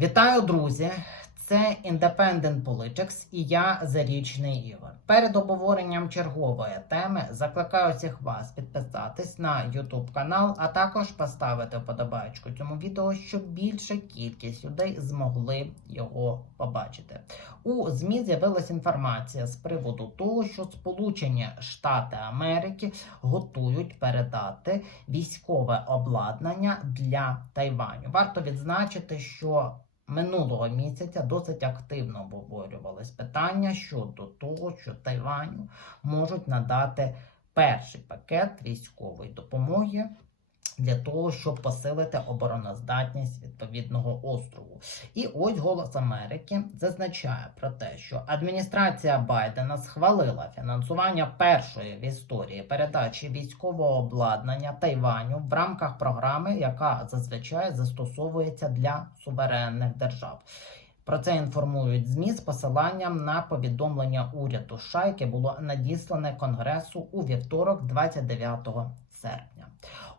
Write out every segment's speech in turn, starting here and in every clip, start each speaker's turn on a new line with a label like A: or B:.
A: Вітаю, друзі! Це Independent Politics і я Зарічний Ігор. Перед обговоренням чергової теми закликаю всіх вас підписатись на YouTube канал, а також поставити вподобайку цьому відео, щоб більша кількість людей змогли його побачити. У ЗМІ з'явилася інформація з приводу того, що Сполучені Штати Америки готують передати військове обладнання для Тайваню. Варто відзначити, що минулого місяця досить активно обговорювалось питання щодо того, що Тайваню можуть надати перший пакет військової допомоги. Для того щоб посилити обороноздатність відповідного острову, і ось голос Америки зазначає про те, що адміністрація Байдена схвалила фінансування першої в історії передачі військового обладнання Тайваню в рамках програми, яка зазвичай застосовується для суверенних держав. Про це інформують ЗМІ з посиланням на повідомлення уряду США, яке було надіслане Конгресу у вівторок, 29 серпня.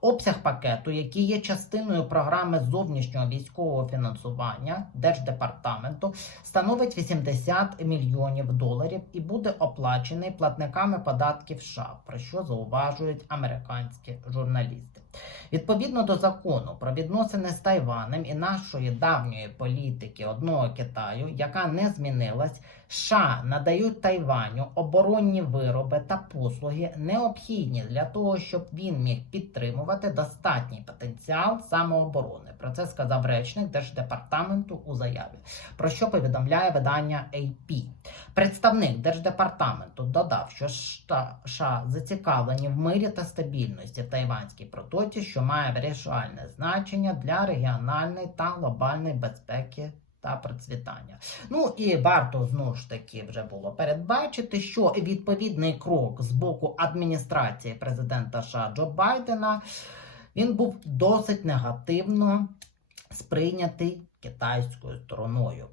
A: Обсяг пакету, який є частиною програми зовнішнього військового фінансування Держдепартаменту, становить 80 мільйонів доларів і буде оплачений платниками податків США, про що зауважують американські журналісти. Відповідно до закону про відносини з Тайванем і нашої давньої політики одного Китаю, яка не змінилась, США надають Тайваню оборонні вироби та послуги, необхідні для того, щоб він міг підтримувати достатній потенціал самооборони. Про це сказав речник Держдепартаменту у заяві, про що повідомляє видання AP. Представник Держдепартаменту додав, що США зацікавлені в мирі та стабільності в Тайванській протоці, що має вирішальне значення для регіональної та глобальної безпеки. Та процвітання. Ну і варто знову ж таки вже було передбачити, що відповідний крок з боку адміністрації президента США Джо Байдена він був досить негативно сприйнятий китайською стороною.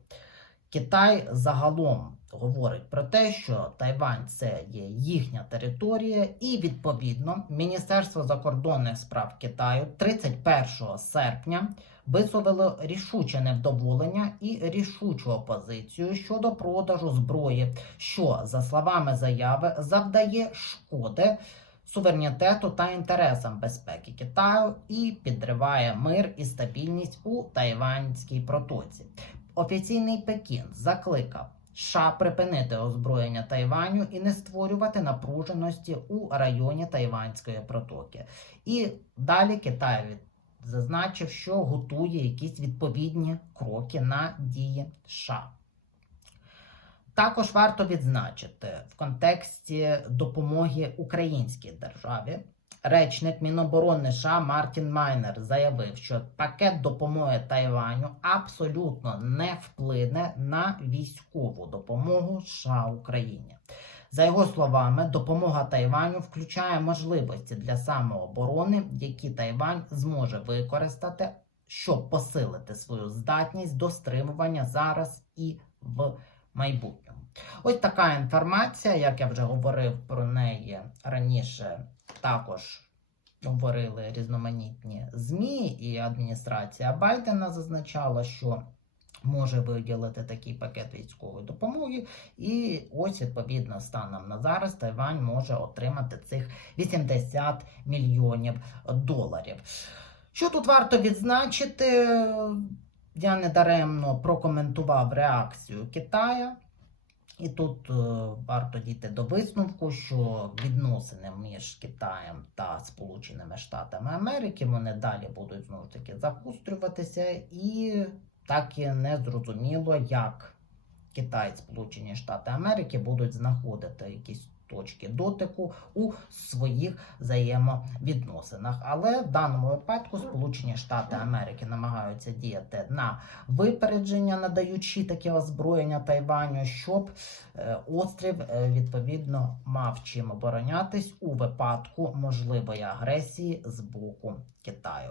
A: Китай загалом говорить про те, що Тайвань це є їхня територія, і відповідно Міністерство закордонних справ Китаю 31 серпня висловило рішуче невдоволення і рішучу опозицію щодо продажу зброї, що за словами заяви завдає шкоди. Суверенітету та інтересам безпеки Китаю і підриває мир і стабільність у Тайванській протоці. Офіційний Пекін закликав США припинити озброєння Тайваню і не створювати напруженості у районі Тайванської протоки. І далі Китай зазначив, що готує якісь відповідні кроки на дії США. Також варто відзначити в контексті допомоги українській державі. Речник Міноборони США Мартін Майнер заявив, що пакет допомоги Тайваню абсолютно не вплине на військову допомогу США Україні. За його словами, допомога Тайваню включає можливості для самооборони, які Тайвань зможе використати, щоб посилити свою здатність до стримування зараз і в майбутньому. Ось така інформація, як я вже говорив про неї раніше, також говорили різноманітні ЗМІ, і адміністрація Байдена зазначала, що може виділити такий пакет військової допомоги. І ось, відповідно, станом на зараз Тайвань може отримати цих 80 мільйонів доларів. Що тут варто відзначити? Я недаремно прокоментував реакцію Китая. І тут е, варто дійти до висновку, що відносини між Китаєм та Сполученими Штатами Америки вони далі будуть знову таки загострюватися, і так і не зрозуміло, як Китай Сполучені Штати Америки будуть знаходити якісь точки дотику у своїх взаємовідносинах. Але в даному випадку Сполучені Штати Америки намагаються діяти на випередження, надаючи таке озброєння Тайваню, щоб е, острів е, відповідно мав чим оборонятись у випадку можливої агресії з боку Китаю.